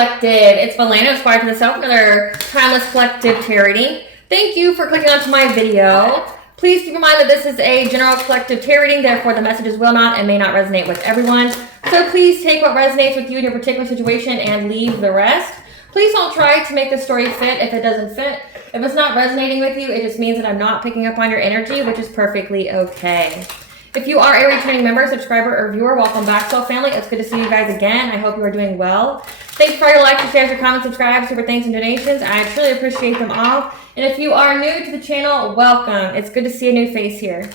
Collective. It's Valena, Aspire to the Self, another timeless collective tarot reading. Thank you for clicking onto my video. Please keep in mind that this is a general collective tarot reading, therefore the messages will not and may not resonate with everyone. So please take what resonates with you in your particular situation and leave the rest. Please don't try to make the story fit if it doesn't fit. If it's not resonating with you, it just means that I'm not picking up on your energy, which is perfectly okay. If you are a returning member, subscriber, or viewer, welcome back, Soul Family. It's good to see you guys again. I hope you are doing well. Thank you for your likes, your shares, your comments, subscribes, super thanks, and donations. I truly appreciate them all. And if you are new to the channel, welcome. It's good to see a new face here.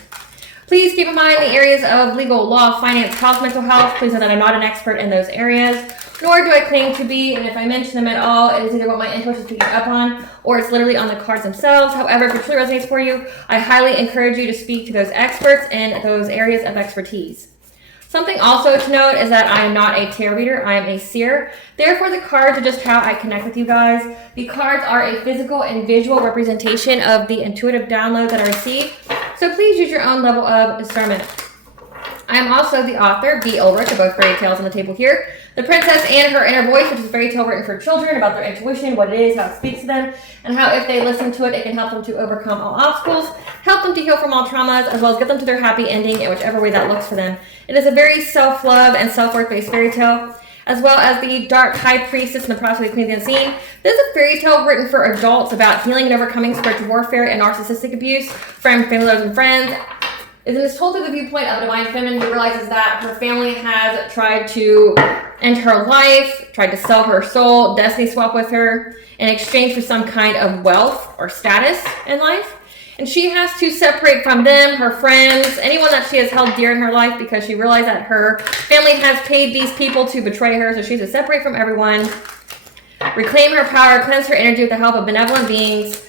Please keep in mind the areas of legal, law, finance, health, mental health. Please know that I'm not an expert in those areas, nor do I claim to be, and if I mention them at all, it is either what my intuition is picking up on, or it's literally on the cards themselves. However, if it truly resonates for you, I highly encourage you to speak to those experts in those areas of expertise. Something also to note is that I am not a tarot reader, I am a seer. Therefore, the cards are just how I connect with you guys. The cards are a physical and visual representation of the intuitive download that I receive, so please use your own level of discernment. I am also the author, B. Ulrich, of both fairy tales on the table here. The Princess and Her Inner Voice, which is a fairy tale written for children about their intuition, what it is, how it speaks to them, and how if they listen to it, it can help them to overcome all obstacles, help them to heal from all traumas, as well as get them to their happy ending in whichever way that looks for them. It is a very self-love and self-worth based fairy tale, as well as the Dark High Priestess and the Prostitute Queen of the Unseen. This is a fairy tale written for adults about healing and overcoming spiritual warfare and narcissistic abuse from family members and friends. It is told through the viewpoint of a divine feminine who realizes that her family has tried to end her life, tried to sell her soul, destiny swap with her in exchange for some kind of wealth or status in life. And she has to separate from them, her friends, anyone that she has held dear in her life, because she realized that her family has paid these people to betray her. So she has to separate from everyone, reclaim her power, cleanse her energy with the help of benevolent beings,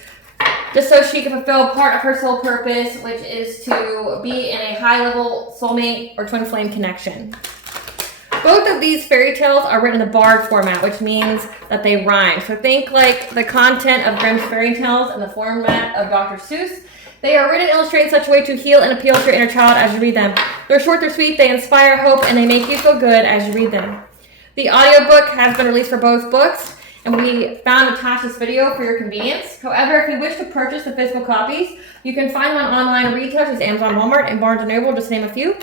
just so she can fulfill part of her soul purpose, which is to be in a high-level soulmate or twin flame connection. Both of these fairy tales are written in the bard format, which means that they rhyme. So think like the content of Grimm's fairy tales and the format of Dr. Seuss. They are written and illustrated in such a way to heal and appeal to your inner child as you read them. They're short, they're sweet, they inspire hope, and they make you feel good as you read them. The audiobook has been released for both books, and we found attached this video for your convenience. However, if you wish to purchase the physical copies, you can find them on online retailers such as Amazon, Walmart, and Barnes & Noble, just to name a few.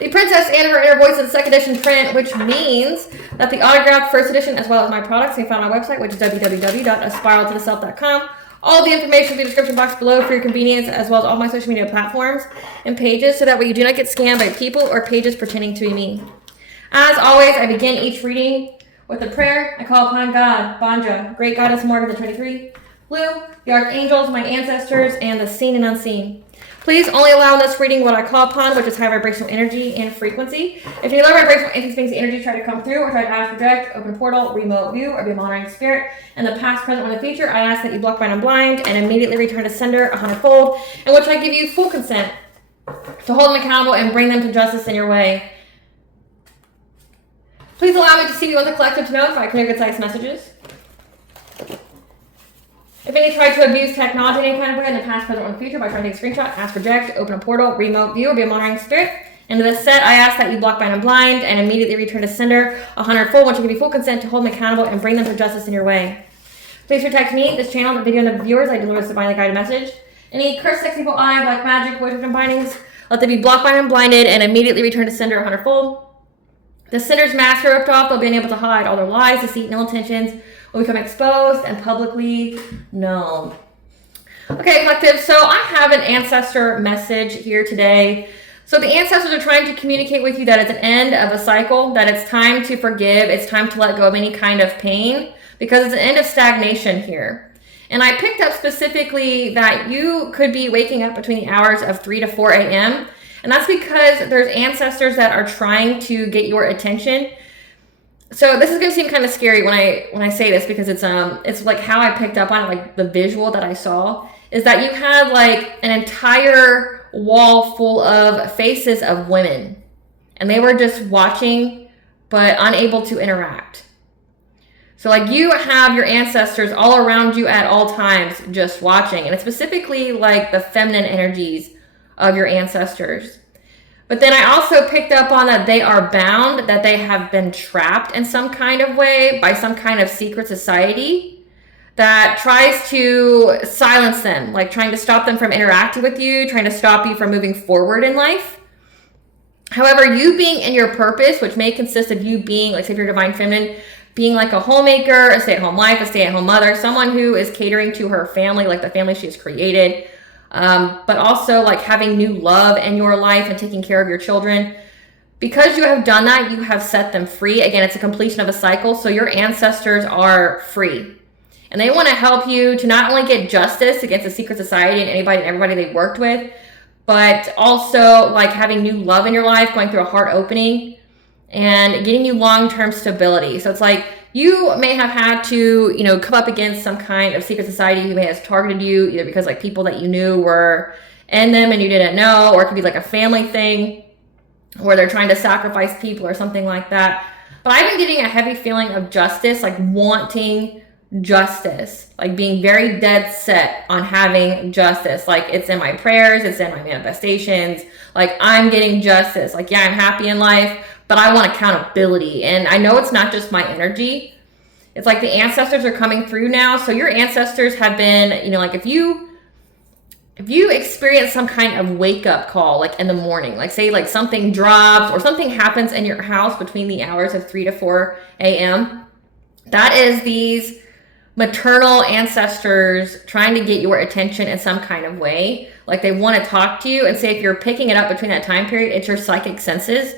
The Princess and Her Inner Voice is the second edition print, which means that the autographed first edition, as well as my products, can be found on my website, which is www.aspiraltotheself.com. All the information will be in the description box below for your convenience, as well as all my social media platforms and pages, so that way you do not get scammed by people or pages pretending to be me. As always, I begin each reading with a prayer. I call upon God, Banja, Great Goddess Morgan, the 23, Blue, the Archangels, my ancestors, and the seen and unseen. Please only allow in this reading what I call upon, which is high vibrational energy and frequency. If any low vibrational frequency energy try to come through, or try to ask, project, open a portal, remote view, or be a monitoring spirit in the past, present, or in the future, I ask that you block, bind, and blind, and immediately return to sender 100-fold, in which I give you full consent to hold them accountable and bring them to justice in your way. Please allow me to see you in the collective to know if I clear good size messages. If any try to abuse technology in any kind of way in the past, present, or in the future by trying to take a screenshot, ask, project, open a portal, remote view, or be a monitoring spirit. Into this set, I ask that you block, bind, and blind, and immediately return to sender 100-fold, once you give you full consent to hold them accountable and bring them to justice in your way. Please protect me, this channel, the video, and the viewers. I deliver this divinely guided message. Any cursed, sex, evil eye, black magic, witches, and bindings, let them be blocked, bind, and blinded, and immediately return to sender 100-fold. The sinner's mask ripped off, they'll be unable to hide. All their lies, deceit, and ill intentions will become exposed and publicly known. Okay, collective, so I have an ancestor message here today. So the ancestors are trying to communicate with you that it's an end of a cycle, that it's time to forgive, it's time to let go of any kind of pain, because it's an end of stagnation here. And I picked up specifically that you could be waking up between the hours of 3 to 4 a.m., and that's because there's ancestors that are trying to get your attention. So this is going to seem kind of scary when I say this, because it's like how I picked up on it, like the visual that I saw is that you had like an entire wall full of faces of women, and they were just watching but unable to interact. So like you have your ancestors all around you at all times just watching, and it's specifically like the feminine energies of your ancestors. But then I also picked up on that they are bound, that they have been trapped in some kind of way by some kind of secret society that tries to silence them, like trying to stop them from interacting with you, trying to stop you from moving forward in life. However, you being in your purpose, which may consist of you being, like say if you're divine feminine, being like a homemaker, a stay-at-home wife, a stay-at-home mother, someone who is catering to her family, like the family she has created, but also like having new love in your life and taking care of your children. Because you have done that, you have set them free. Again, it's a completion of a cycle, so your ancestors are free. And they want to help you to not only get justice against the secret society and anybody and everybody they worked with, but also like having new love in your life, going through a heart opening, and getting you long-term stability. So it's like you may have had to, you know, come up against some kind of secret society who may have targeted you, either because like people that you knew were in them and you didn't know, or it could be like a family thing where they're trying to sacrifice people or something like that. But I've been getting a heavy feeling of justice, like wanting justice, like being very dead set on having justice. Like it's in my prayers, it's in my manifestations. Like I'm getting justice. Like, yeah, I'm happy in life, but I want accountability. And I know it's not just my energy. It's like the ancestors are coming through now. So your ancestors have been, you know, like if you experience some kind of wake up call, like in the morning, like say like something drops or something happens in your house between the hours of 3 to 4 a.m., that is these maternal ancestors trying to get your attention in some kind of way. Like they want to talk to you, and say if you're picking it up between that time period, it's your psychic senses.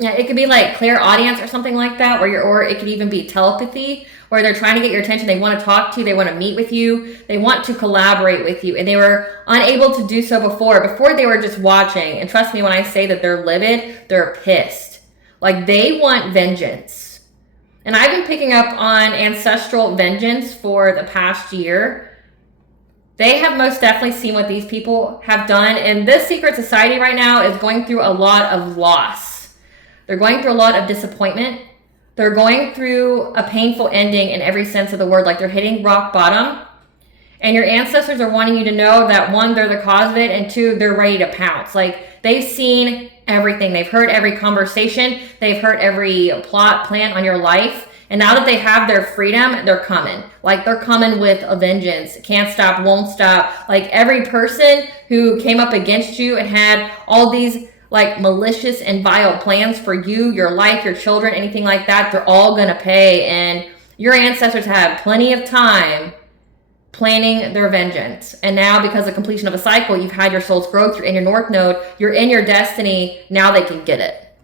Yeah, it could be like clairaudience or something like that, or it could even be telepathy, where they're trying to get your attention. They want to talk to you. They want to meet with you. They want to collaborate with you. And they were unable to do so before. Before they were just watching. And trust me when I say that they're livid, they're pissed. Like they want vengeance. And I've been picking up on ancestral vengeance for the past year. They have most definitely seen what these people have done. And this secret society right now is going through a lot of loss. They're going through a lot of disappointment. They're going through a painful ending in every sense of the word. Like they're hitting rock bottom. And your ancestors are wanting you to know that one, they're the cause of it, and two, they're ready to pounce. Like they've seen everything. They've heard every conversation. They've heard every plot, plan on your life. And now that they have their freedom, they're coming. Like they're coming with a vengeance. Can't stop, won't stop. Like every person who came up against you and had all these like malicious and vile plans for you, your life, your children, anything like that, they're all going to pay. And your ancestors had plenty of time planning their vengeance. And now because of completion of a cycle, you've had your soul's growth, you're in your North Node, you're in your destiny, now they can get it.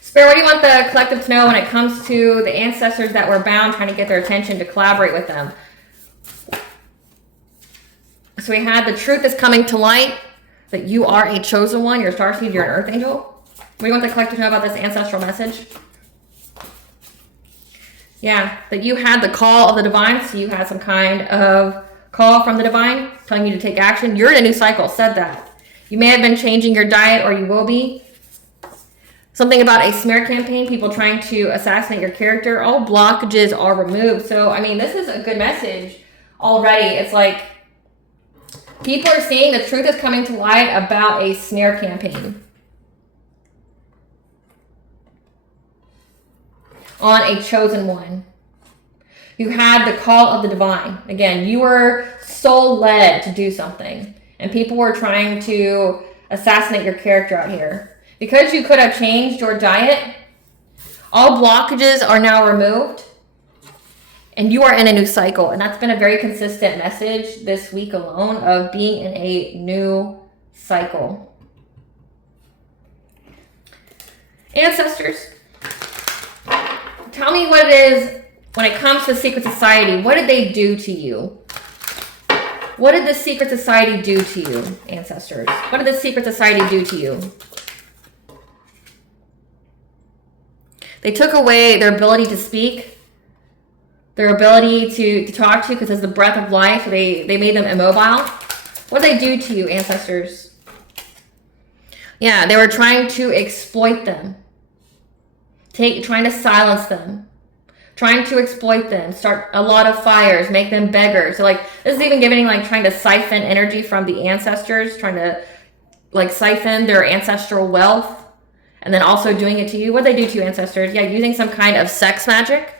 Spirit, what do you want the collective to know when it comes to the ancestors that were bound, trying to get their attention, to collaborate with them? So we had the truth is coming to light, that you are a chosen one, you're a starseed, you're an earth angel. What do you want the collective to know about this ancestral message? Yeah, that you had the call of the divine, so you had some kind of call from the divine telling you to take action. You're in a new cycle, said that. You may have been changing your diet, or you will be. Something about a smear campaign, people trying to assassinate your character. All blockages are removed. So, I mean, this is a good message already. It's like people are seeing the truth is coming to light about a smear campaign on a chosen one. You had the call of the divine. Again, you were soul-led to do something. And people were trying to assassinate your character out here. Because you could have changed your diet, all blockages are now removed. And you are in a new cycle. And that's been a very consistent message this week alone, of being in a new cycle. Ancestors, tell me what it is when it comes to secret society. What did they do to you? What did the secret society do to you, ancestors? What did the secret society do to you? They took away their ability to speak, their ability to talk to you, because it's the breath of life. They made them immobile. What did they do to you, ancestors? Yeah, they were trying to exploit them. Trying to silence them. Trying to exploit them. Start a lot of fires. Make them beggars. So like, this is even giving like trying to siphon energy from the ancestors. Trying to like siphon their ancestral wealth and then also doing it to you. What they do to you, ancestors? Yeah, using some kind of sex magic.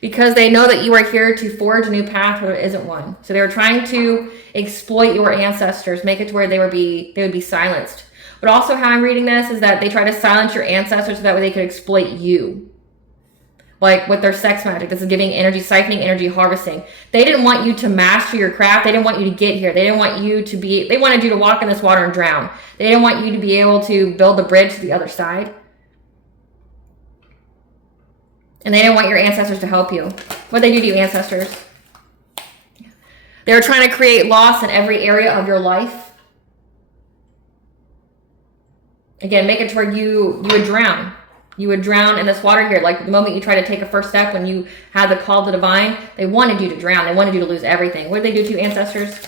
Because they know that you are here to forge a new path where there isn't one. So they were trying to exploit your ancestors, make it to where they would be silenced. But also how I'm reading this is that they try to silence your ancestors so that way they could exploit you. Like with their sex magic. This is giving energy, siphoning, energy harvesting. They didn't want you to master your craft. They didn't want you to get here. They didn't want you to be, they wanted you to walk in this water and drown. They didn't want you to be able to build the bridge to the other side. And they didn't want your ancestors to help you. What they do to you, ancestors? They were trying to create loss in every area of your life. Again, make it to where you would drown. You would drown in this water here. Like the moment you try to take a first step when you had the call to the divine, they wanted you to drown. They wanted you to lose everything. What did they do to you, ancestors?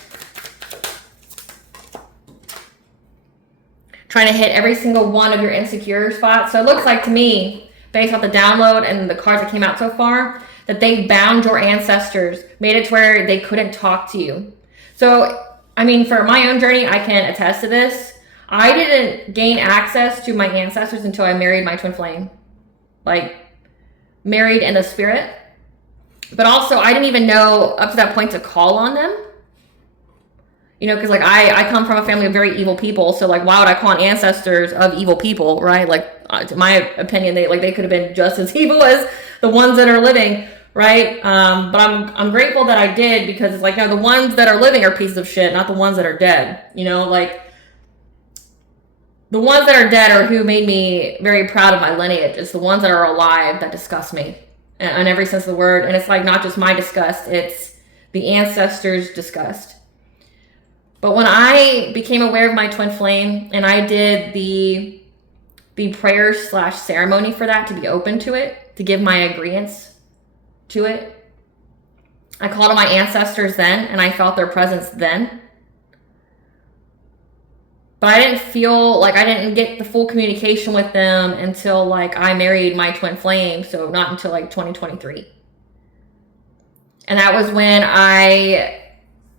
Trying to hit every single one of your insecure spots. So it looks like to me, based off the download and the cards that came out so far, that they bound your ancestors, made it to where they couldn't talk to you. So, I mean, for my own journey, I can attest to this. I didn't gain access to my ancestors until I married my twin flame. Like, married in the spirit. But also, I didn't even know up to that point to call on them. You know, because like I come from a family of very evil people, so like why would I call on ancestors of evil people, right? Like, in my opinion, they could have been just as evil as the ones that are living, right? But I'm grateful that I did, because it's like, no, the ones that are living are pieces of shit, not the ones that are dead. You know, like the ones that are dead are who made me very proud of my lineage. It's the ones that are alive that disgust me, in every sense of the word. And it's like not just my disgust; it's the ancestors' disgust. But when I became aware of my twin flame and I did the prayer / ceremony for that, to be open to it, to give my agreeance to it, I called on my ancestors then and I felt their presence then. But I didn't feel like I didn't get the full communication with them until like I married my twin flame. So not until like 2023. And that was when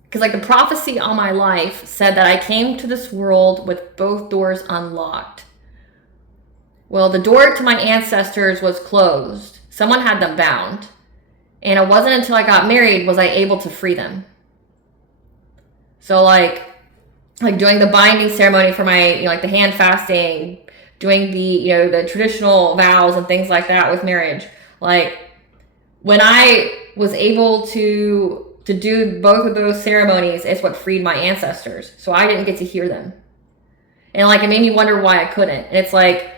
because like the prophecy all my life said that I came to this world with both doors unlocked. Well, the door to my ancestors was closed. Someone had them bound. And it wasn't until I got married was I able to free them. So like doing the binding ceremony for my, you know, like the hand fasting, doing the, you know, the traditional vows and things like that with marriage. Like when I was able to do both of those ceremonies, it's what freed my ancestors. So I didn't get to hear them. And like, it made me wonder why I couldn't. And it's like,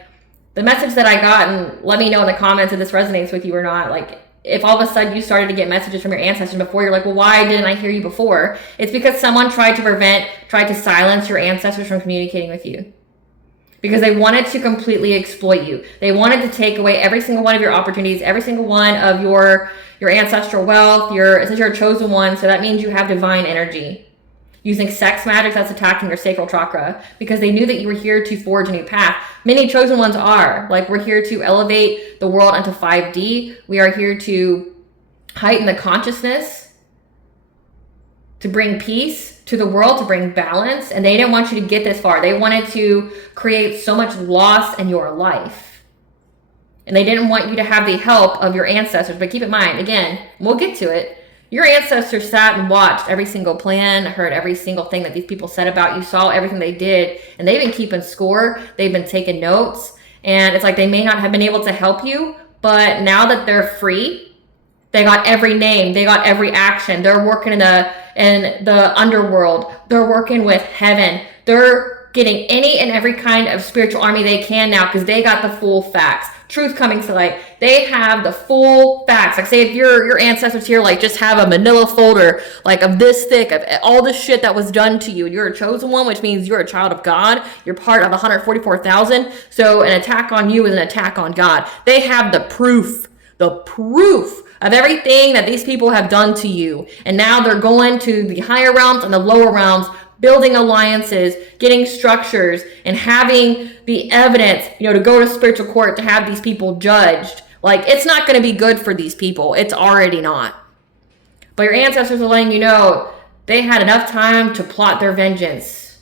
the message that I got, and let me know in the comments if this resonates with you or not, like, if all of a sudden you started to get messages from your ancestors before, you're like, well, why didn't I hear you before? It's because someone tried to silence your ancestors from communicating with you. Because they wanted to completely exploit you. They wanted to take away every single one of your opportunities, every single one of your ancestral wealth, since you're a chosen one, so that means you have divine energy. Using sex magic, that's attacking your sacral chakra, because they knew that you were here to forge a new path. Many chosen ones are. Like, we're here to elevate the world into 5D. We are here to heighten the consciousness, to bring peace to the world, to bring balance. And they didn't want you to get this far. They wanted to create so much loss in your life. And they didn't want you to have the help of your ancestors. But keep in mind, again, we'll get to it. Your ancestors sat and watched every single plan, heard every single thing that these people said about you, saw everything they did, and they've been keeping score. They've been taking notes, and it's like they may not have been able to help you, but now that they're free, they got every name, they got every action. They're working in the underworld. They're working with heaven. They're getting any and every kind of spiritual army they can now, because they got the full facts. Truth coming to light. They have the full facts. Like, say if your ancestors here, like, just have a manila folder, like, of this thick, of all the shit that was done to you, and you're a chosen one, which means you're a child of God. You're part of 144,000. So an attack on you is an attack on God. They have the proof of everything that these people have done to you. And now they're going to the higher realms and the lower realms, building alliances, getting structures, and having the evidence, to go to spiritual court to have these people judged. Like, it's not going to be good for these people. It's already not. But your ancestors are letting you know They had enough time to plot their vengeance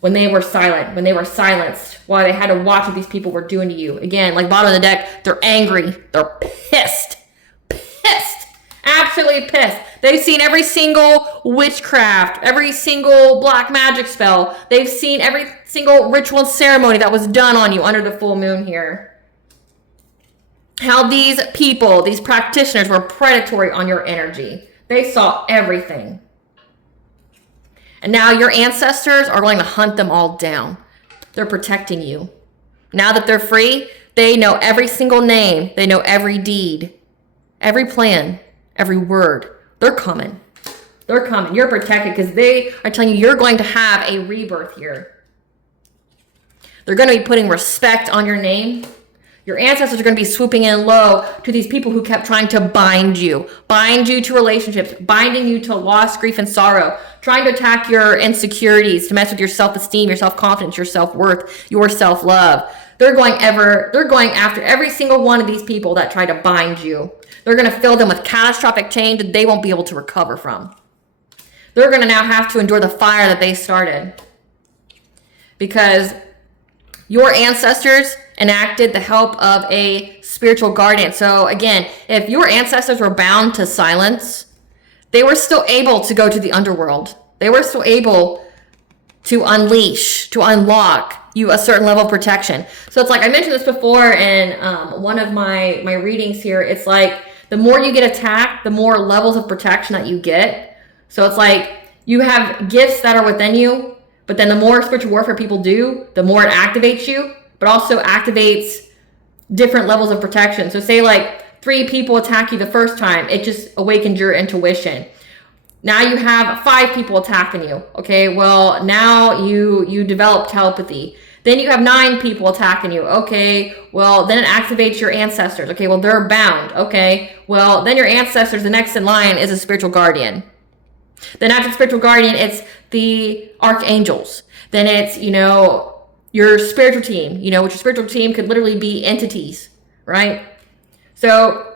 when they were silent, when they were silenced, while they had to watch what these people were doing to you. Again, like bottom of the deck, they're angry. They're pissed. Pissed. Absolutely pissed. They've seen every single witchcraft, every single black magic spell. They've seen every single ritual and ceremony that was done on you under the full moon here. How these people, these practitioners, were predatory on your energy. They saw everything. And now your ancestors are going to hunt them all down. They're protecting you. Now that they're free, they know every single name. They know every deed, every plan, every word. They're coming. They're coming. You're protected because they are telling you you're going to have a rebirth here. They're going to be putting respect on your name. Your ancestors are going to be swooping in low to these people who kept trying to bind you to relationships, binding you to loss, grief, and sorrow, trying to attack your insecurities, to mess with your self-esteem, your self-confidence, your self-worth, your self-love. They're going after every single one of these people that try to bind you. They're going to fill them with catastrophic change that they won't be able to recover from. They're going to now have to endure the fire that they started. Because your ancestors enacted the help of a spiritual guardian. So again, if your ancestors were bound to silence, they were still able to go to the underworld. They were still able to unleash, to unlock you a certain level of protection. So it's like I mentioned this before in one of my readings here. It's like the more you get attacked, the more levels of protection that you get. So it's like you have gifts that are within you, but then the more spiritual warfare people do, the more it activates you, but also activates different levels of protection. So say like 3 people attack you the first time, it just awakens your intuition. Now you have 5 people attacking you. Okay, well now you develop telepathy. Then you have 9 people attacking you. Okay, well then it activates your ancestors. Okay, well they're bound. Okay, well then your ancestors, the next in line is a spiritual guardian. Then after the spiritual guardian, it's the archangels. Then it's, your spiritual team, which your spiritual team could literally be entities, right? So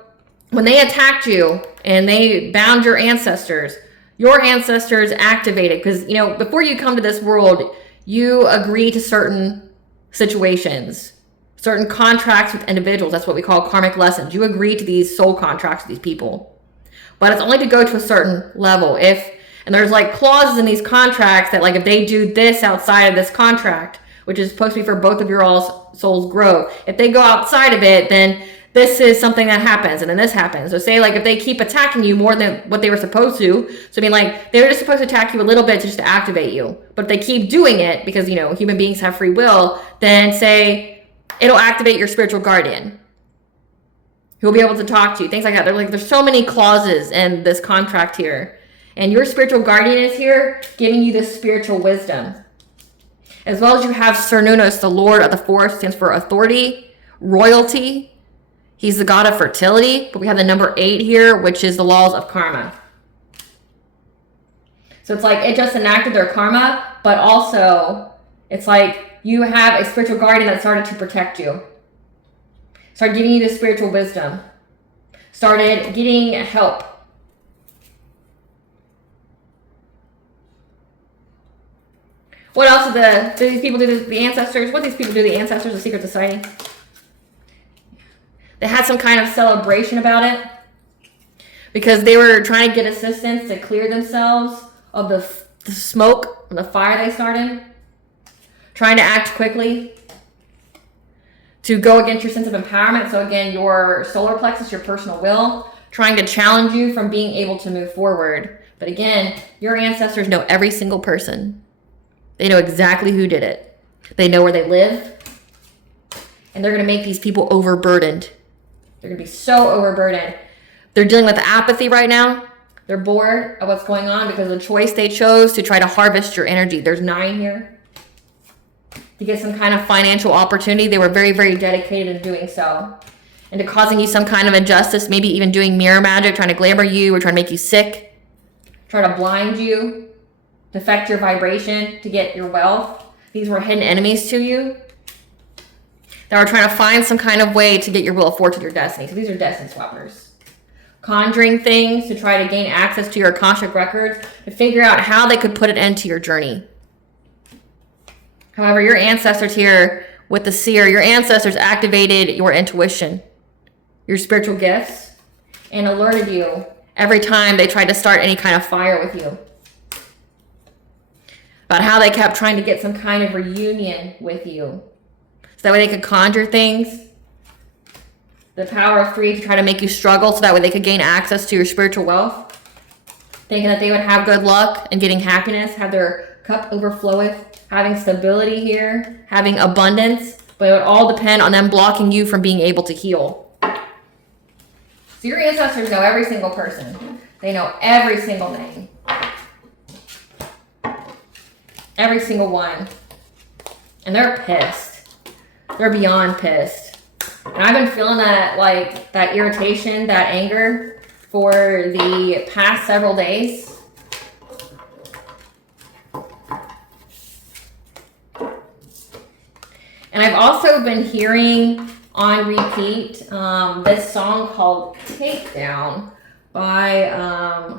when they attacked you and they bound your ancestors activated because, before you come to this world, you agree to certain situations, certain contracts with individuals. That's what we call karmic lessons. You agree to these soul contracts with these people, but it's only to go to a certain level. And there's like clauses in these contracts that like if they do this outside of this contract, which is supposed to be for both of your all's souls grow, if they go outside of it, then this is something that happens, and then this happens. So say like if they keep attacking you more than what they were supposed to, so I mean like they were just supposed to attack you a little bit just to activate you, but if they keep doing it because human beings have free will, then say it'll activate your spiritual guardian who will be able to talk to you, things like that. There's so many clauses in this contract here, and your spiritual guardian is here giving you this spiritual wisdom. As well as you have Cernunnos, the Lord of the Forest, stands for authority, royalty. He's the god of fertility, but we have the number 8 here, which is the laws of karma. So it's like it just enacted their karma, but also it's like you have a spiritual guardian that started to protect you. Started giving you this spiritual wisdom. Started getting help. What else do these people do? The ancestors? What do these people do? The ancestors, the secret society? They had some kind of celebration about it because they were trying to get assistance to clear themselves of the smoke and the fire they started. Trying to act quickly to go against your sense of empowerment. So again, your solar plexus, your personal will, trying to challenge you from being able to move forward. But again, your ancestors know every single person. They know exactly who did it. They know where they live. And they're going to make these people overburdened. They're going to be so overburdened. They're dealing with apathy right now. They're bored of what's going on because of the choice they chose to try to harvest your energy. There's 9 here. To get some kind of financial opportunity. They were very, very dedicated in doing so. And to causing you some kind of injustice, maybe even doing mirror magic, trying to glamour you or trying to make you sick. Trying to blind you. To affect your vibration, to get your wealth. These were hidden enemies to you. That were trying to find some kind of way to get your will of fortune, your destiny. So these are destiny swappers. conjuring things to try to gain access to your Akashic records, to figure out how they could put it into your journey. However, your ancestors here with the seer, your ancestors activated your intuition, your spiritual gifts, and alerted you every time they tried to start any kind of fire with you. About how they kept trying to get some kind of reunion with you. So that way they could conjure things. The power of three to try to make you struggle so that way they could gain access to your spiritual wealth. Thinking that they would have good luck and getting happiness, have their cup overfloweth, having stability here, having abundance. But it would all depend on them blocking you from being able to heal. So your ancestors know every single person. They know every single name. Every single one. And they're pissed. They're beyond pissed. And I've been feeling that, like, that irritation, that anger for the past several days. And I've also been hearing on repeat this song called Takedown by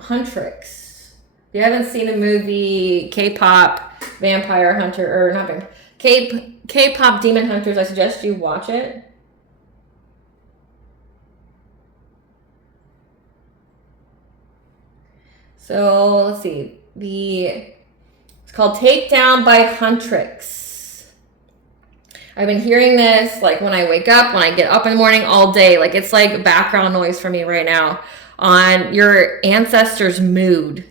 Huntrix. If you haven't seen the movie K-pop Vampire Hunter, or not Vampire, K-pop Demon Hunters, I suggest you watch it. So let's see, it's called Takedown by Huntrix. I've been hearing this like when I wake up, when I get up in the morning, all day. Like it's like background noise for me right now on your ancestors' mood.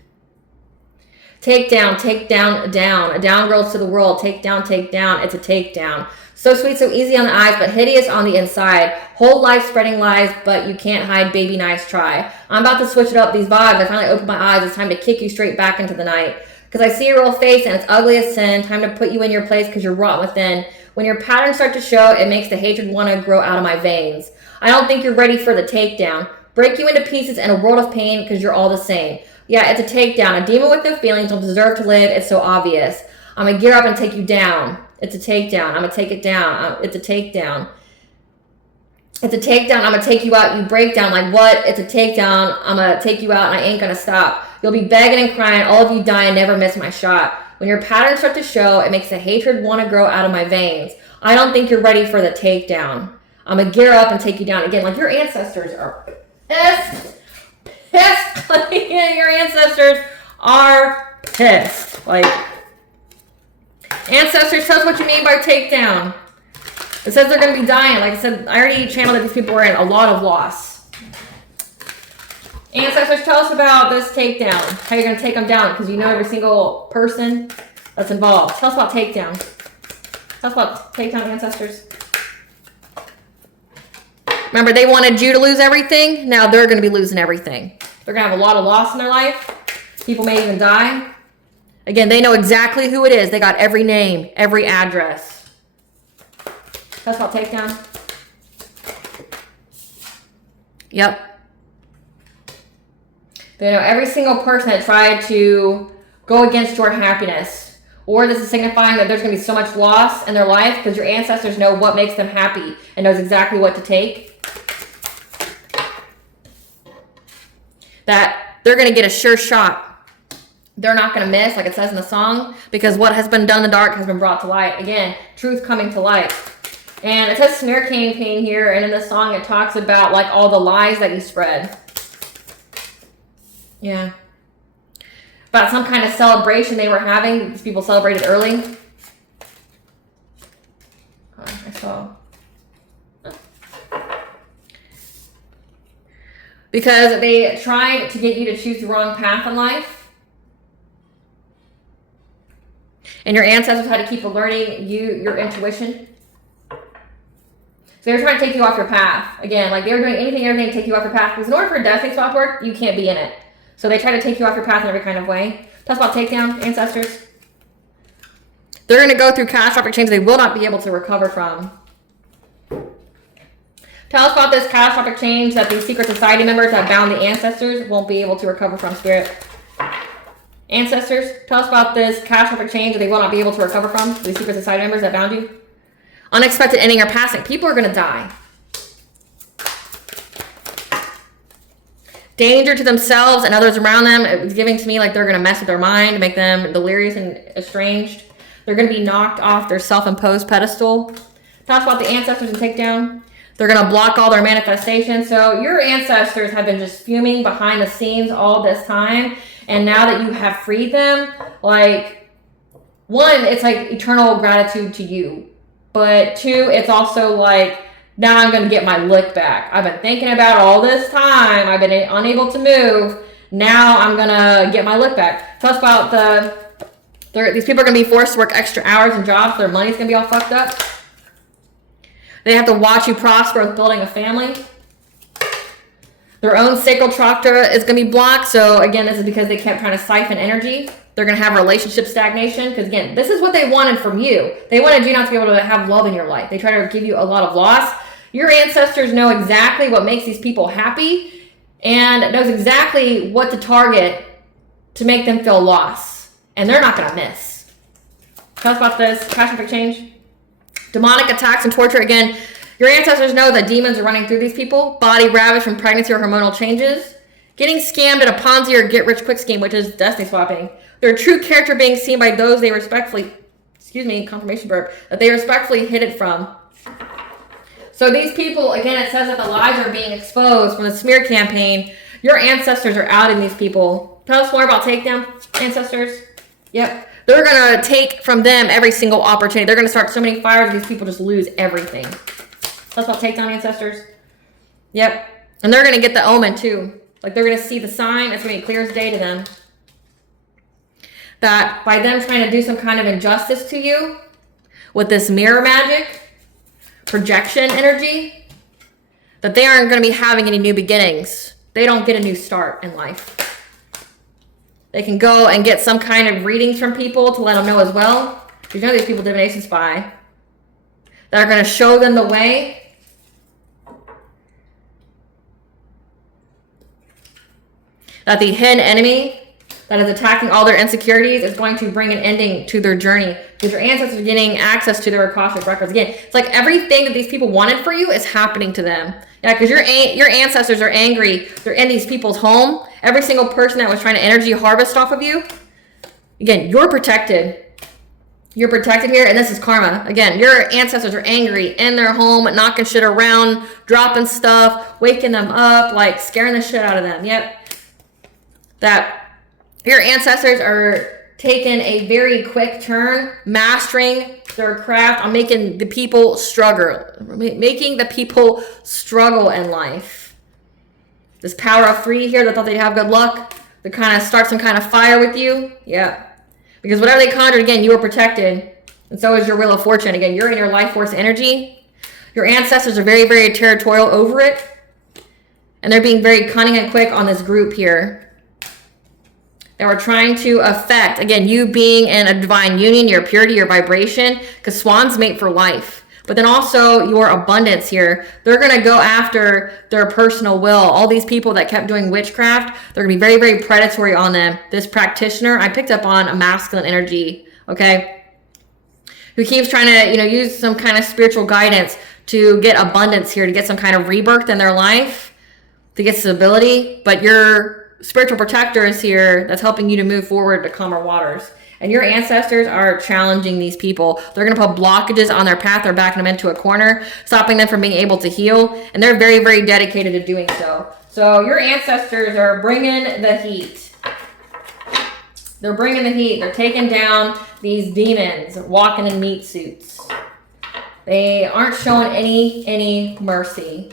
Take down, down. A down girl to the world. Take down, it's a takedown. So sweet, so easy on the eyes, but hideous on the inside. Whole life spreading lies, but you can't hide, baby, nice try. I'm about to switch it up, these vibes. I finally opened my eyes. It's time to kick you straight back into the night. Because I see your real face and it's ugly as sin. Time to put you in your place because you're rotten within. When your patterns start to show, it makes the hatred want to grow out of my veins. I don't think you're ready for the takedown. Break you into pieces in a world of pain because you're all the same. Yeah, it's a takedown. A demon with no feelings don't deserve to live. It's so obvious. I'm going to gear up and take you down. It's a takedown. I'm going to take it down. It's a takedown. It's a takedown. I'm going to take you out. You break down. Like, what? It's a takedown. I'm going to take you out and I ain't going to stop. You'll be begging and crying. All of you die and never miss my shot. When your patterns start to show, it makes the hatred want to grow out of my veins. I don't think you're ready for the takedown. I'm going to gear up and take you down. Again, like your ancestors are pissed. Pissed. Your ancestors are pissed. Like, ancestors, tell us what you mean by takedown. It says they're going to be dying. Like I said, I already channeled that these people were in a lot of loss. Ancestors, tell us about this takedown. How you're going to take them down, because you know every single person that's involved. Tell us about takedown. Tell us about takedown, ancestors. Remember, they wanted you to lose everything. Now they're going to be losing everything. They're going to have a lot of loss in their life. People may even die. Again, they know exactly who it is. They got every name, every address. That's about takedown. Yep. They know every single person that tried to go against your happiness. Or this is signifying that there's going to be so much loss in their life because your ancestors know what makes them happy and knows exactly what to take. That they're going to get a sure shot. They're not going to miss, like it says in the song, because what has been done in the dark has been brought to light. Again, truth coming to light. And it says smear campaign here, and in the song it talks about like all the lies that you spread. Yeah. About some kind of celebration they were having. These people celebrated early. Oh, I saw. Because they tried to get you to choose the wrong path in life. And your ancestors had to keep alerting you, your intuition. So they were trying to take you off your path. Again, like they were doing anything and everything to take you off your path. Because in order for a destiny swap to work, you can't be in it. So they try to take you off your path in every kind of way. Tell us about takedown, ancestors. They're going to go through catastrophic change they will not be able to recover from. Tell us about this catastrophic change that these secret society members that bound the ancestors won't be able to recover from, Spirit. Ancestors, tell us about this catastrophic change that they will not be able to recover from, these secret society members that bound you. Unexpected ending or passing. People are going to die. danger to themselves and others around them. It was giving to me like they're going to mess with their mind, make them delirious and estranged. They're going to be knocked off their self-imposed pedestal. Talks about the ancestors and takedown. They're going to block all their manifestations. So your ancestors have been just fuming behind the scenes all this time. And now that you have freed them, like, one, it's like eternal gratitude to you. But two, it's also like, now I'm going to get my lick back. I've been thinking about it all this time. I've been unable to move. Now I'm going to get my lick back. Talks about these people are going to be forced to work extra hours and jobs. Their money's going to be all fucked up. They have to watch you prosper with building a family. Their own sacral chakra is going to be blocked. So again, this is because they kept trying to siphon energy. They're going to have relationship stagnation. Because again, this is what they wanted from you. They wanted you not to be able to have love in your life. They try to give you a lot of loss. Your ancestors know exactly what makes these people happy and knows exactly what to target to make them feel lost. And they're not going to miss. Tell us about this. Passion for change. Demonic attacks and torture. Again, your ancestors know that demons are running through these people. Body ravaged from pregnancy or hormonal changes. Getting scammed in a Ponzi or get-rich-quick scheme, which is destiny swapping. Their true character being seen by those they respectfully, confirmation burp, that they respectfully hid it from. So these people, again, it says that the lies are being exposed from the smear campaign. Your ancestors are outing these people. Tell us more about Takedown, ancestors. Yep. They're going to take from them every single opportunity. They're going to start so many fires, these people just lose everything. That's about Takedown, ancestors. Yep. And they're going to get the omen, too. Like, they're going to see the sign. It's going to be clear as day to them. That by them trying to do some kind of injustice to you with this mirror magic, projection energy, that they aren't going to be having any new beginnings. They don't get a new start in life. They can go and get some kind of readings from people to let them know as well. You know these people divination spy. That are going to show them the way. That the hidden enemy that is attacking all their insecurities is going to bring an ending to their journey. Because your ancestors are getting access to their Akashic records. Again, it's like everything that these people wanted for you is happening to them. Yeah, because your ancestors are angry. They're in these people's home. Every single person that was trying to energy harvest off of you. Again, you're protected. You're protected here, and this is karma. Again, your ancestors are angry in their home, knocking shit around, dropping stuff, waking them up, like scaring the shit out of them. Yep. That your ancestors are taking a very quick turn, mastering their craft on making the people struggle in life. This power of 3 here that thought they'd have good luck, to kind of start some kind of fire with you. Yeah. Because whatever they conjured, again, you were protected. And so is your wheel of fortune. Again, you're in your life force energy. Your ancestors are very, very territorial over it. And they're being very cunning and quick on this group here. That we're trying to affect, again, you being in a divine union, your purity, your vibration, because swans mate for life. But then also your abundance here. They're going to go after their personal will. All these people that kept doing witchcraft, they're going to be very, very predatory on them. This practitioner, I picked up on a masculine energy, okay, who keeps trying to, use some kind of spiritual guidance to get abundance here, to get some kind of rebirth in their life, to get stability. But your spiritual protector is here that's helping you to move forward to calmer waters. And your ancestors are challenging these people. They're going to put blockages on their path. They're backing them into a corner, stopping them from being able to heal. And they're very, very dedicated to doing so. So your ancestors are bringing the heat. They're bringing the heat. They're taking down these demons walking in meat suits. They aren't showing any mercy.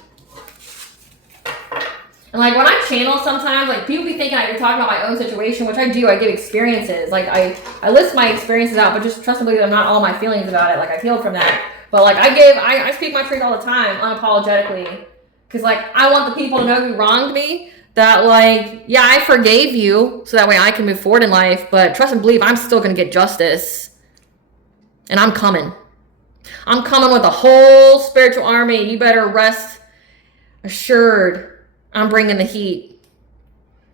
And like when I channel sometimes, like people be thinking I'm talking about my own situation, which I do. I give experiences. Like I list my experiences out, but just trust and believe I'm not all my feelings about it. Like I've healed from that. But like I speak my truth all the time, unapologetically. Because like I want the people to know who wronged me. That like, yeah, I forgave you so that way I can move forward in life. But trust and believe I'm still going to get justice. And I'm coming. I'm coming with a whole spiritual army. You better rest assured. I'm bringing the heat.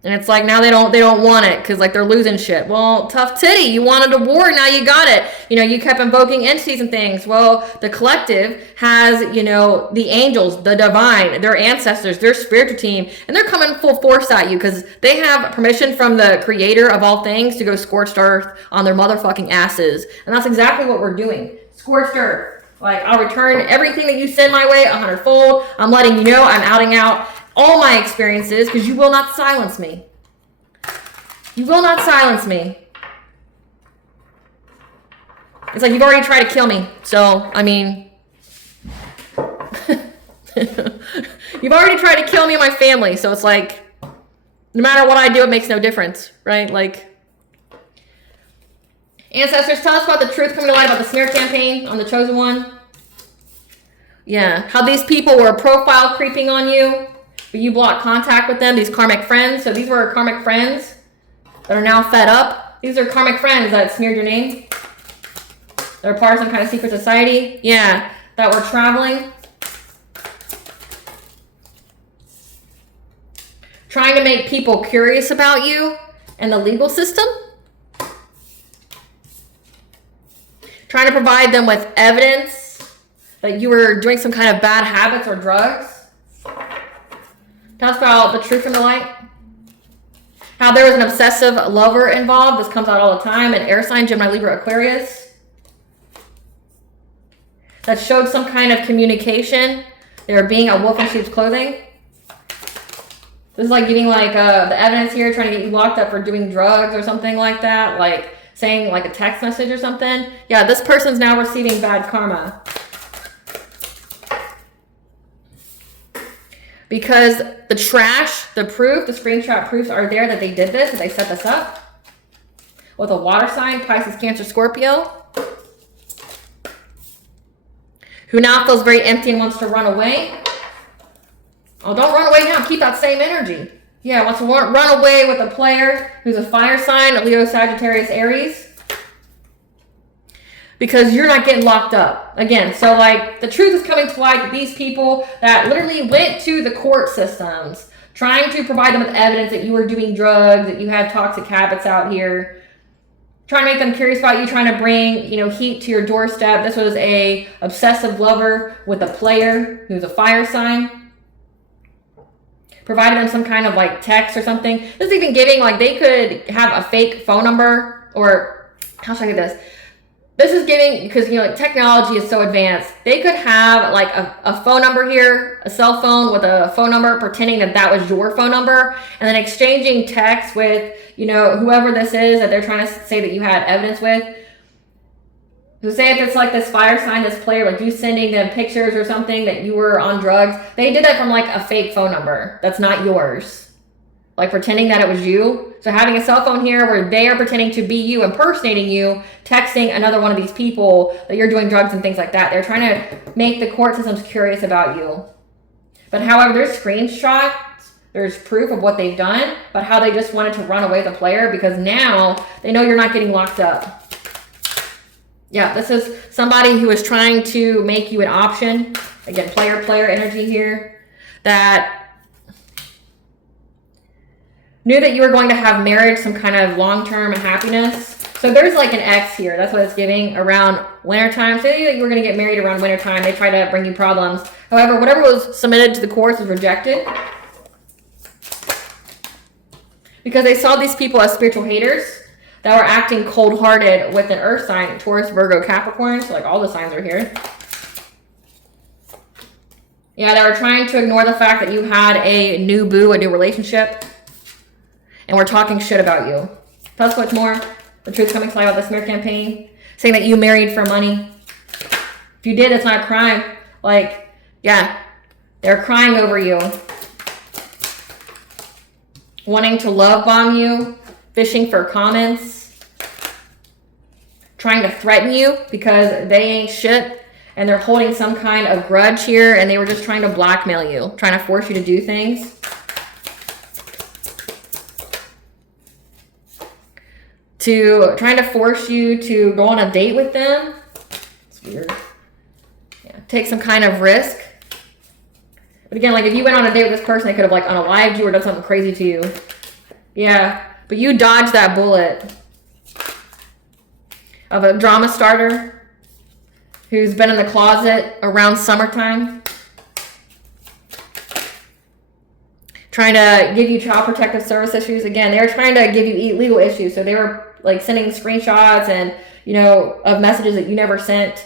And it's like now they don't want it because like they're losing shit. Well, tough titty. You wanted a war, now you got it. You know, you kept invoking entities and things. Well, the collective has, you know, the angels, the divine, their ancestors, their spiritual team, and they're coming full force at you because they have permission from the creator of all things to go scorched earth on their motherfucking asses. And that's exactly what we're doing. Scorched earth. Like, I'll return everything that you send my way 100-fold. I'm letting you know I'm outing out all my experiences because you will not silence me. You will not silence me. It's like you've already tried to kill me. So, I mean, you've already tried to kill me and my family. So it's like, no matter what I do, it makes no difference, right? Like, ancestors, tell us about the truth coming to light about the smear campaign on the chosen one. Yeah, how these people were profile creeping on you, but you blocked contact with them, these karmic friends. So these were karmic friends that are now fed up. These are karmic friends that smeared your name. They're part of some kind of secret society. Yeah, that were traveling. Trying to make people curious about you and the legal system. Trying to provide them with evidence that you were doing some kind of bad habits or drugs. Tell us about the truth from the light. How there was an obsessive lover involved. This comes out all the time. An air sign, Gemini, Libra, Aquarius. That showed some kind of communication. They were being a wolf in sheep's clothing. This is like giving like the evidence here, trying to get you locked up for doing drugs or something like that. Like saying like a text message or something. Yeah, this person's now receiving bad karma. Because the trash, the proof, the screenshot proofs are there that they did this, that they set this up. With a water sign, Pisces, Cancer, Scorpio. Who now feels very empty and wants to run away. Oh, don't run away now. Keep that same energy. Yeah, wants to run away with a player who's a fire sign, a Leo, Sagittarius, Aries. Because you're not getting locked up. Again, so like the truth is coming to light that these people that literally went to the court systems trying to provide them with evidence that you were doing drugs, that you had toxic habits out here, trying to make them curious about you, trying to bring, you know, heat to your doorstep. This was a obsessive lover with a player who's a fire sign. Provided them some kind of like text or something. This is even giving like they could have a fake phone number, or how should I get this? This is giving, because, you know, like technology is so advanced, they could have like a phone number here, a cell phone with a phone number, pretending that that was your phone number, and then exchanging text with, you know, whoever this is that they're trying to say that you had evidence with. So say if it's like this fire sign, this player, like you sending them pictures or something that you were on drugs, they did that from like a fake phone number that's not yours. Like pretending that it was you. So having a cell phone here where they are pretending to be you, impersonating you, texting another one of these people that you're doing drugs and things like that. They're trying to make the court systems curious about you. But however, there's screenshots, there's proof of what they've done, but how they just wanted to run away with the player because now they know you're not getting locked up. Yeah, this is somebody who is trying to make you an option. Again, player energy here. That knew that you were going to have marriage, some kind of long-term happiness. So there's like an X here. That's what it's giving around wintertime. Say that you were going to get married around wintertime. They try to bring you problems. However, whatever was submitted to the courts was rejected. Because they saw these people as spiritual haters that were acting cold-hearted with an earth sign, Taurus, Virgo, Capricorn. So like all the signs are here. Yeah, they were trying to ignore the fact that you had a new boo, a new relationship. And we're talking shit about you. Tell us what's more. The truth coming to light about the smear campaign. Saying that you married for money. If you did, it's not a crime. Like, yeah. They're crying over you. Wanting to love bomb you. Fishing for comments. Trying to threaten you because they ain't shit. And they're holding some kind of grudge here. And they were just trying to blackmail you. Trying to force you to do things. Trying to force you to go on a date with them. It's weird. Yeah, take some kind of risk. But again, like if you went on a date with this person, they could have like unalived you or done something crazy to you. Yeah, but you dodged that bullet of a drama starter who's been in the closet around summertime, trying to give you child protective service issues. Again, they were trying to give you legal issues. So they were like sending screenshots and, you know, of messages that you never sent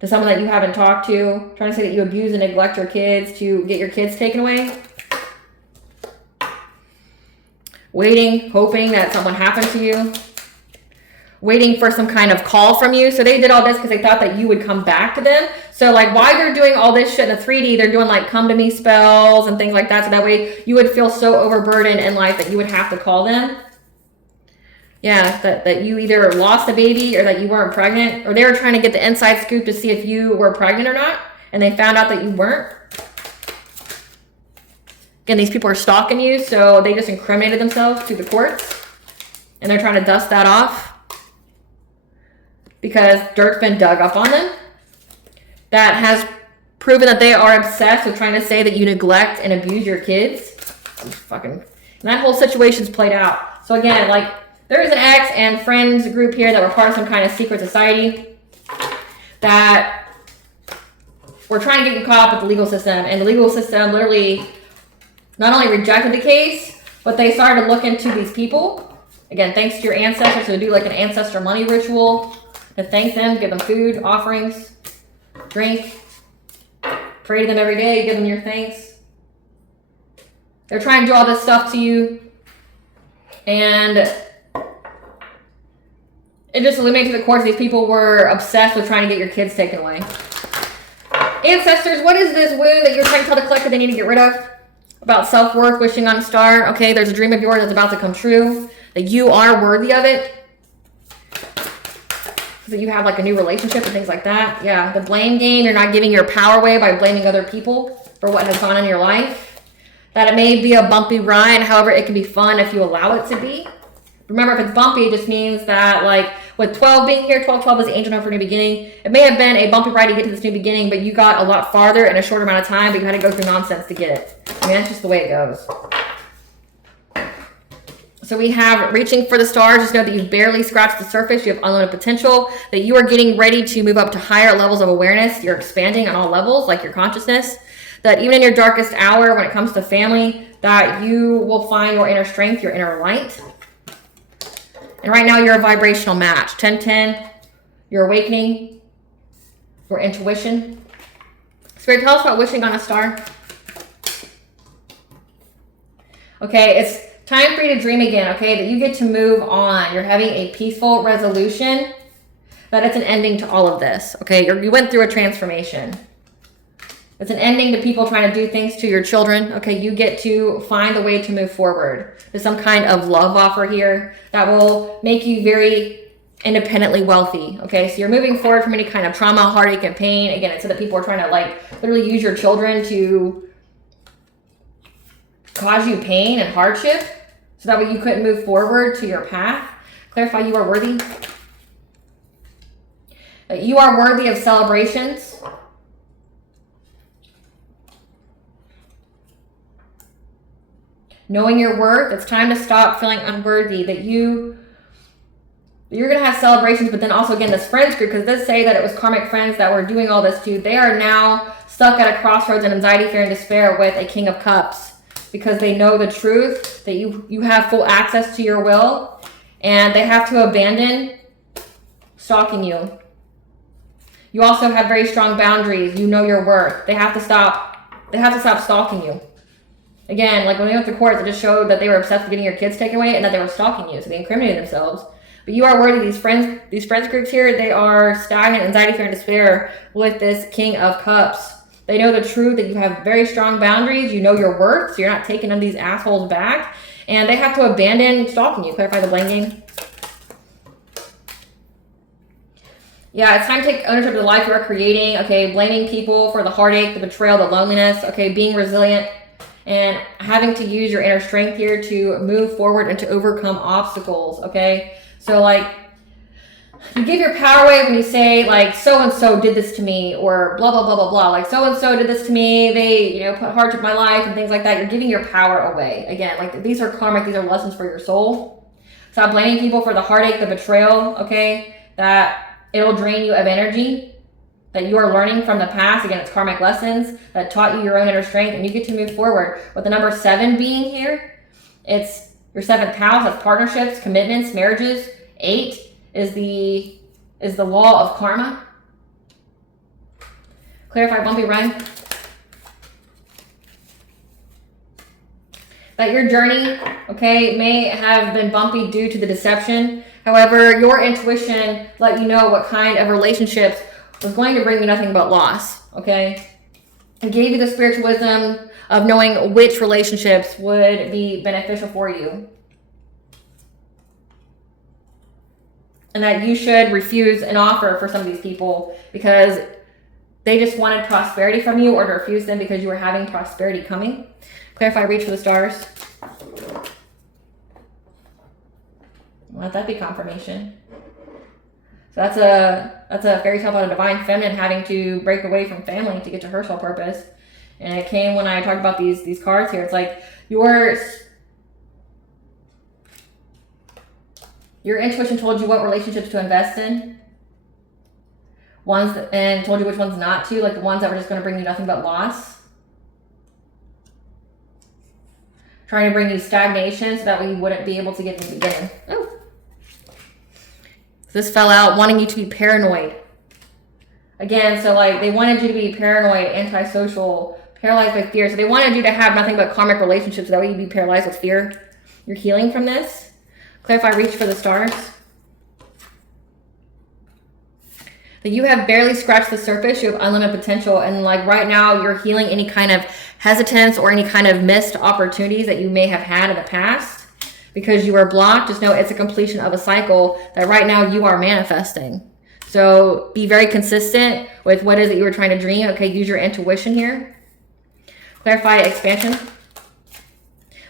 to someone that you haven't talked to, trying to say that you abuse and neglect your kids to get your kids taken away. Waiting, hoping that something happened to you. Waiting for some kind of call from you. So they did all this because they thought that you would come back to them. So like while you're doing all this shit in the 3D, they're doing like come to me spells and things like that. So that way you would feel so overburdened in life that you would have to call them. Yeah, that you either lost a baby or that you weren't pregnant, or they were trying to get the inside scoop to see if you were pregnant or not, and they found out that you weren't. Again, these people are stalking you, so they just incriminated themselves to the courts, and they're trying to dust that off because dirt's been dug up on them. That has proven that they are obsessed with trying to say that you neglect and abuse your kids. And that whole situation's played out. So again, like, there is an ex and friends group here that were part of some kind of secret society that were trying to get you caught up with the legal system. And the legal system literally not only rejected the case, but they started to look into these people. Again, thanks to your ancestors. So do like an ancestor money ritual to thank them, give them food, offerings, drink, pray to them every day, give them your thanks. They're trying to do all this stuff to you. And it just eliminated to the courts. These people were obsessed with trying to get your kids taken away. Ancestors, what is this wound that you're trying to tell the collective they need to get rid of? About self-worth, wishing on a star. Okay, there's a dream of yours that's about to come true. That you are worthy of it. That you have like a new relationship and things like that. Yeah, the blame game. You're not giving your power away by blaming other people for what has gone on in your life. That it may be a bumpy ride. However, it can be fun if you allow it to be. Remember, if it's bumpy, it just means that, like, with 12 being here, 12 is the angel number for new beginning. It may have been a bumpy ride to get to this new beginning, but you got a lot farther in a short amount of time, but you had to go through nonsense to get it. I mean, that's just the way it goes. So we have reaching for the stars. Just know that you've barely scratched the surface. You have unlimited potential, that you are getting ready to move up to higher levels of awareness. You're expanding on all levels, like your consciousness. That even in your darkest hour, when it comes to family, that you will find your inner strength, your inner light. And right now you're a vibrational match. 1010, your awakening, your intuition. Spirit, tell us about wishing on a star. Okay, it's time for you to dream again, okay? That you get to move on. You're having a peaceful resolution. That it's an ending to all of this, okay? You went through a transformation. It's an ending to people trying to do things to your children. Okay, you get to find a way to move forward. There's some kind of love offer here that will make you very independently wealthy. Okay, so you're moving forward from any kind of trauma, heartache, and pain. Again, it's so that people are trying to like literally use your children to cause you pain and hardship, so that way you couldn't move forward to your path. Clarify you are worthy. That you are worthy of celebrations. Knowing your worth, it's time to stop feeling unworthy, that you're going to have celebrations, but then also, again, this friends group, because it does say that it was karmic friends that were doing all this to, they are now stuck at a crossroads in anxiety, fear, and despair with a King of Cups, because they know the truth, that you have full access to your will, and they have to abandon stalking you. You also have very strong boundaries. You know your worth. They have to stop stalking you. Again, like when they went to court, it just showed that they were obsessed with getting your kids taken away and that they were stalking you. So they incriminated themselves. But you are worthy. These friends groups here, they are stagnant, anxiety, fear, and despair with this King of Cups. They know the truth, that you have very strong boundaries. You know your worth, so you're not taking these assholes back. And they have to abandon stalking you. Clarify the blame game. Yeah, it's time to take ownership of the life you are creating. Okay, blaming people for the heartache, the betrayal, the loneliness. Okay, being resilient. And having to use your inner strength here to move forward and to overcome obstacles, okay? So, like, You give your power away when you say, like, so-and-so did this to me, or blah, blah, blah, blah, blah. Like, so-and-so did this to me. They, you know, put hardship in my life and things like that. You're giving your power away. Again, like, these are karmic. These are lessons for your soul. Stop blaming people for the heartache, the betrayal, okay? That it'll drain you of energy that you are learning from the past. Again, it's karmic lessons that taught you your own inner strength, and you get to move forward. With the number 7 being here, it's your 7th house. That's partnerships, commitments, marriages. 8 is the law of karma. Clarify, bumpy rhyme. That your journey, okay, may have been bumpy due to the deception. However, your intuition let you know what kind of relationships was going to bring you nothing but loss, okay? It gave you the spiritual wisdom of knowing which relationships would be beneficial for you. And that you should refuse an offer for some of these people because they just wanted prosperity from you, or to refuse them because you were having prosperity coming. Clarify, reach for the stars. Let that be confirmation. So that's a fairy tale about a divine feminine having to break away from family to get to her soul purpose. And it came when I talked about these cards here. It's like your intuition told you what relationships to invest in. And told you which ones not to, like the ones that were just going to bring you nothing but loss. Trying to bring you stagnation so that we wouldn't be able to get in the beginning. Oh. This fell out, wanting you to be paranoid. Again, so like they wanted you to be paranoid, antisocial, paralyzed by fear. So they wanted you to have nothing but karmic relationships so that way you'd be paralyzed with fear. You're healing from this. Clarify, reach for the stars. That you have barely scratched the surface. You have unlimited potential. And like right now, you're healing any kind of hesitance or any kind of missed opportunities that you may have had in the past. Because you were blocked, just know it's a completion of a cycle that right now you are manifesting. So be very consistent with what is it you were trying to dream. Okay, use your intuition here. Clarify, expansion.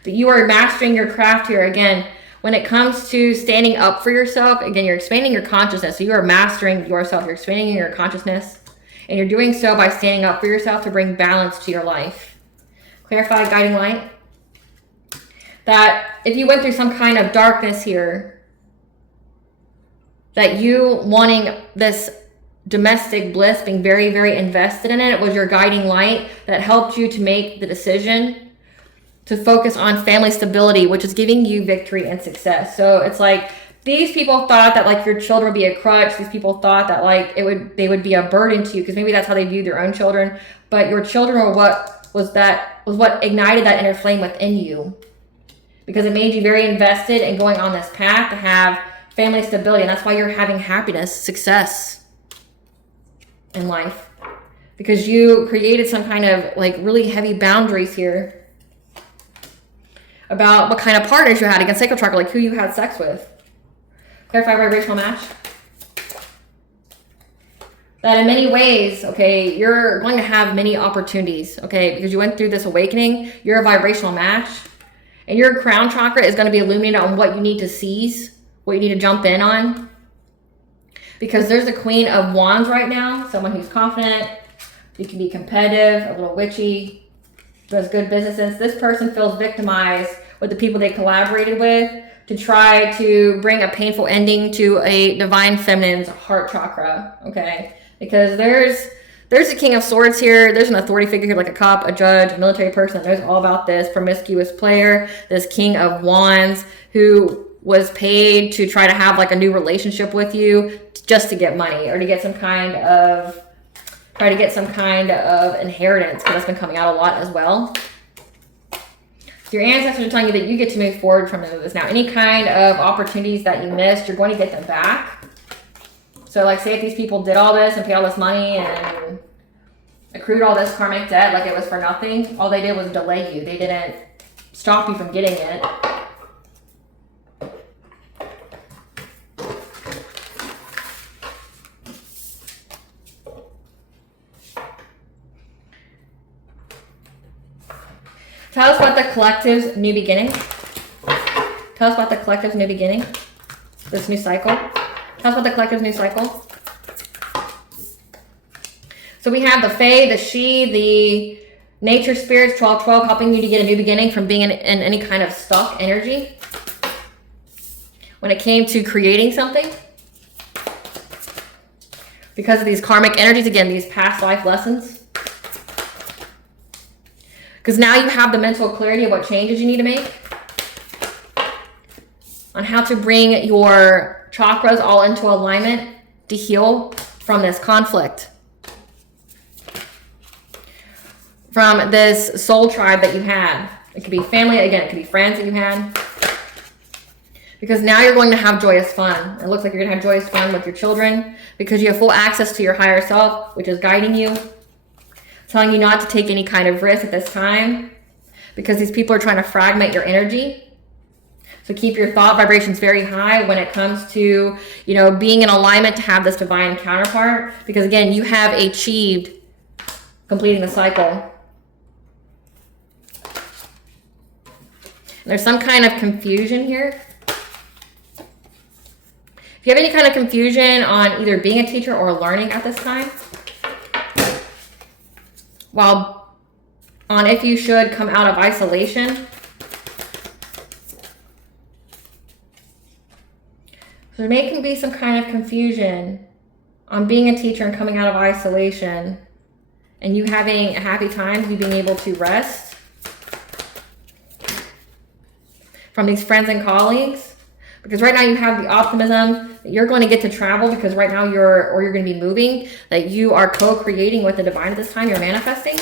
But you are mastering your craft here. Again, when it comes to standing up for yourself, again, you're expanding your consciousness. So you are mastering yourself. You're expanding your consciousness. And you're doing so by standing up for yourself to bring balance to your life. Clarify, guiding light. That if you went through some kind of darkness here, that you wanting this domestic bliss, being very, very invested in it, was your guiding light that helped you to make the decision to focus on family stability, which is giving you victory and success. So it's like these people thought that like your children would be a crutch. These people thought that like they would be a burden to you because maybe that's how they viewed their own children. But your children were what ignited that inner flame within you. Because it made you very invested in going on this path to have family stability. And that's why you're having happiness, success in life. Because you created some kind of like really heavy boundaries here about what kind of partners you had against sacral chakra, like who you had sex with. Clarify, vibrational match. That in many ways, okay, you're going to have many opportunities, okay, because you went through this awakening. You're a vibrational match. And your crown chakra is going to be illuminated on what you need to seize, what you need to jump in on. Because there's the Queen of Wands right now, someone who's confident, you can be competitive, a little witchy, does good businesses. This person feels victimized with the people they collaborated with to try to bring a painful ending to a divine feminine's heart chakra, okay? Because there's a King of Swords here. There's an authority figure here, like a cop, a judge, a military person that knows all about this promiscuous player. This King of Wands who was paid to try to have like a new relationship with you just to get money or to get some kind of inheritance, because that's been coming out a lot as well. So your ancestors are telling you that you get to move forward from this now. Any kind of opportunities that you missed, you're going to get them back. So like say if these people did all this and paid all this money and accrued all this karmic debt like it was for nothing, all they did was delay you. They didn't stop you from getting it. Tell us about the collective's new beginning. Tell us about the collective's new beginning. This new cycle. Tell us about the collective's new cycle. So we have the Fae, the She, the Nature Spirits, 1212, helping you to get a new beginning from being in any kind of stuck energy. When it came to creating something. Because of these karmic energies, again, these past life lessons. Because now you have the mental clarity of what changes you need to make. On how to bring your chakras all into alignment to heal from this conflict. From this soul tribe that you had. It could be family, again, it could be friends that you had. Because now you're going to have joyous fun. It looks like you're going to have joyous fun with your children because you have full access to your higher self, which is guiding you, telling you not to take any kind of risk at this time because these people are trying to fragment your energy. So keep your thought vibrations very high when it comes to, you know, being in alignment to have this divine counterpart. Because again, you have achieved completing the cycle. There's some kind of confusion here. If you have any kind of confusion on either being a teacher or learning at this time, while on if you should come out of isolation, so there may be some kind of confusion on being a teacher and coming out of isolation and you having a happy time, you being able to rest from these friends and colleagues. Because right now you have the optimism that you're going to get to travel because right now you're going to be moving, that you are co-creating with the divine at this time. You're manifesting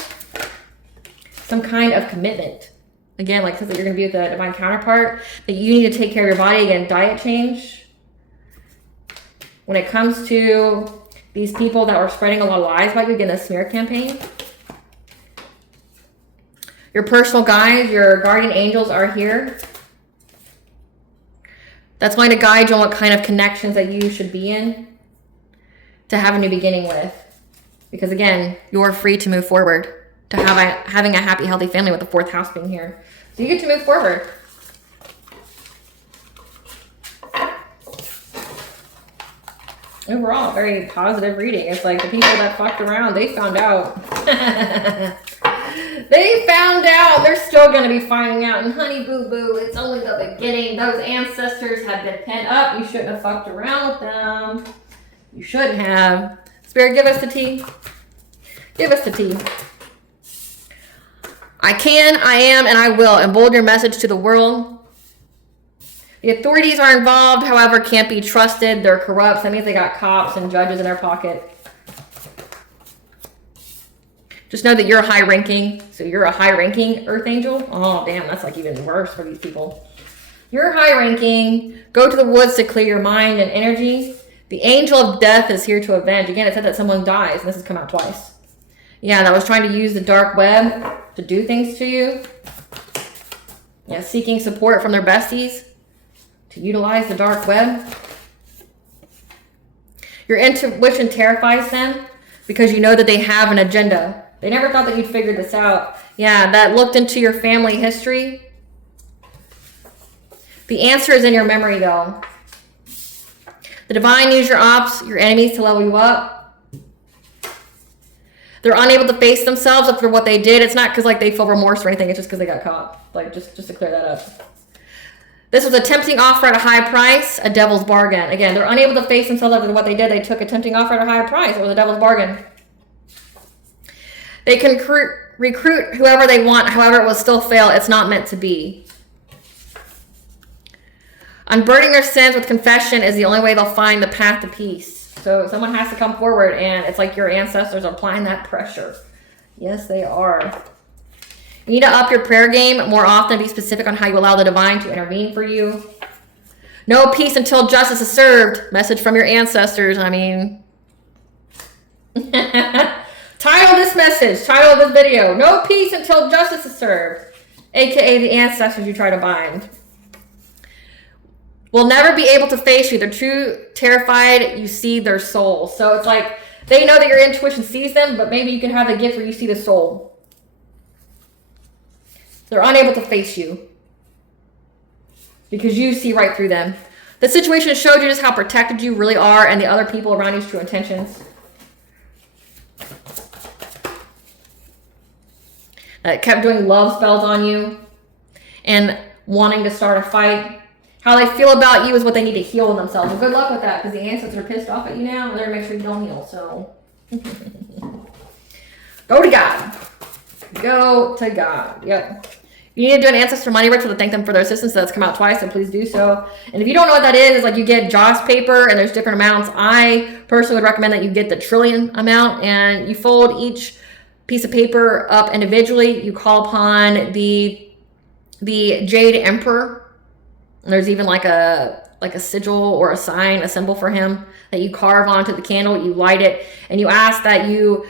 some kind of commitment. Again, like I said, that you're going to be with the divine counterpart, that you need to take care of your body. Again, diet change. When it comes to these people that are spreading a lot of lies about you, again, the smear campaign. Your personal guides, your guardian angels are here. That's going to guide you on what kind of connections that you should be in to have a new beginning with. Because again, you're free to move forward, to having a happy, healthy family with the 4th house being here. So you get to move forward. Overall, very positive reading. It's like the people that fucked around, they found out. They found out. They're still going to be finding out. And honey boo boo, it's only the beginning. Those ancestors have been pent up. You shouldn't have fucked around with them. You shouldn't have. Spirit, give us the tea. Give us the tea. I can, I am, and I will embolden your message to the world. The authorities are involved, however, can't be trusted. They're corrupt. That means they got cops and judges in their pocket. Just know that you're high ranking. So you're a high ranking earth angel. Oh, damn. That's like even worse for these people. You're high ranking. Go to the woods to clear your mind and energy. The angel of death is here to avenge. Again, it said that someone dies. And this has come out twice. Yeah, that was trying to use the dark web to do things to you. Yeah, seeking support from their besties to utilize the dark web. Your intuition terrifies them because you know that they have an agenda. They never thought that you'd figure this out. Yeah, that looked into your family history. The answer is in your memory, though. The divine use your ops, your enemies, to level you up. They're unable to face themselves after what they did. It's not because like they feel remorse or anything. It's just because they got caught. Like just to clear that up. This was a tempting offer at a high price, a devil's bargain. Again, they're unable to face themselves after what they did. They took a tempting offer at a higher price. It was a devil's bargain. They can recruit whoever they want. However, it will still fail. It's not meant to be. Unburdening their sins with confession is the only way they'll find the path to peace. So someone has to come forward, and it's like your ancestors are applying that pressure. Yes, they are. You need to up your prayer game more often. Be specific on how you allow the divine to intervene for you. No peace until justice is served. Message from your ancestors. I mean... Title this message, title of this video, no peace until justice is served, aka the ancestors you try to bind. Will never be able to face you. They're too terrified you see their soul. So it's like they know that your intuition sees them, but maybe you can have the gift where you see the soul. They're unable to face you because you see right through them. The situation showed you just how protected you really are and the other people around you's true intentions. That kept doing love spells on you and wanting to start a fight. How they feel about you is what they need to heal in themselves. Well, good luck with that, because the ancestors are pissed off at you now and they're going to make sure you don't heal. So, go to God. Go to God. Yep. You need to do an ancestor money ritual to thank them for their assistance. That's come out twice, so please do so. And if you don't know what that is, it's like you get Joss paper and there's different amounts. I personally would recommend that you get the trillion amount and you fold each piece of paper up individually. You call upon the Jade Emperor. And there's even like a sigil or a sign, a symbol for him that you carve onto the candle. You light it and you ask that you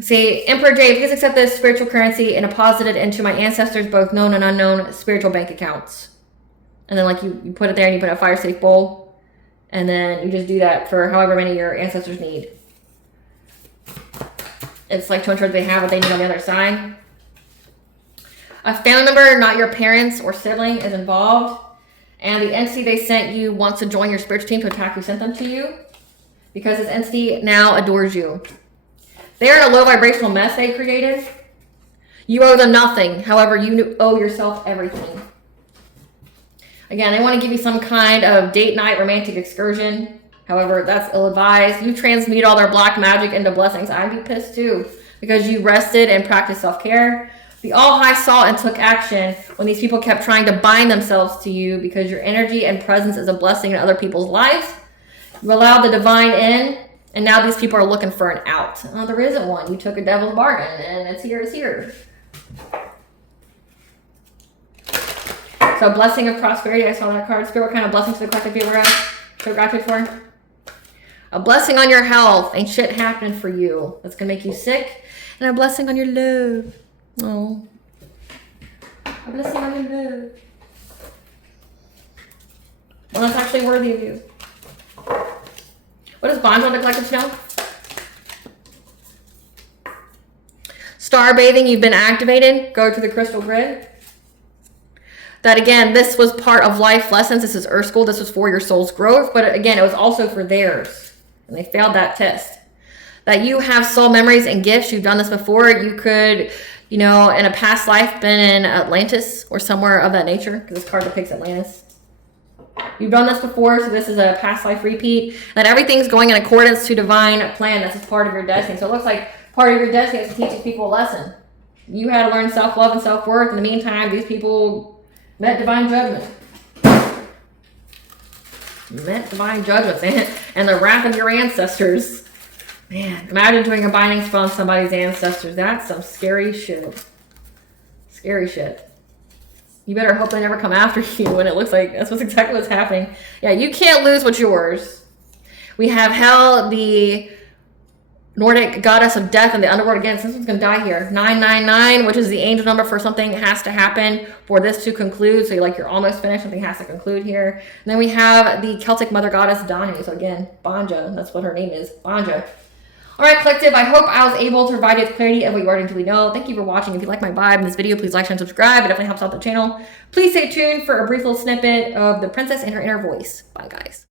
say, Emperor Jade, please accept this spiritual currency and deposit it into my ancestors' both known and unknown spiritual bank accounts. And then like you put it there and you put it in a fire safe bowl. And then you just do that for however many your ancestors need. It's like to ensure they have what they need on the other side. A family member, not your parents or sibling, is involved. And the entity they sent you wants to join your spiritual team to attack who sent them to you. Because this entity now adores you. They are in a low vibrational mess they created. You owe them nothing. However, you owe yourself everything. Again, they want to give you some kind of date night romantic excursion. However, that's ill-advised. You transmute all their black magic into blessings. I'd be pissed too, because you rested and practiced self-care. The All-High saw and took action when these people kept trying to bind themselves to you, because your energy and presence is a blessing in other people's lives. You allowed the divine in, and now these people are looking for an out. Oh, there isn't one. You took a devil's bargain, and it's here. So, blessing of prosperity. I saw that card. Spirit, what kind of blessings to the collective be aware of? Show gratitude for? A blessing on your health. Ain't shit happening for you. That's going to make you sick. And a blessing on your love. Oh. A blessing on your love. Well, that's actually worthy of you. What does Bonds on the collective know? Star bathing, you've been activated. Go to the crystal grid. That again, this was part of life lessons. This is Earth School. This was for your soul's growth. But again, it was also for theirs. And they failed that test. That you have soul memories and gifts. You've done this before. You could, in a past life, been in Atlantis or somewhere of that nature. Because this card depicts Atlantis. You've done this before, so this is a past life repeat. And everything's going in accordance to divine plan. This is part of your destiny. So it looks like part of your destiny is to teach these people a lesson. You had to learn self-love and self-worth. In the meantime, these people met divine judgment. Met divine judgments and the wrath of your ancestors. Man, imagine doing a binding spell on somebody's ancestors. That's some scary shit. Scary shit. You better hope they never come after you when it looks like that's exactly what's happening. Yeah, you can't lose what's yours. We have Hel, the Nordic goddess of death, and the underworld again. This one's going to die here. 999, which is the angel number for something has to happen for this to conclude. So you're almost finished. Something has to conclude here. And then we have the Celtic mother goddess Danu. So again, Banja. That's what her name is. Banja. All right, collective, I hope I was able to provide you with clarity of what you already truly know. Thank you for watching. If you like my vibe in this video, please like, share, and subscribe. It definitely helps out the channel. Please stay tuned for a brief little snippet of the princess and her inner voice. Bye, guys.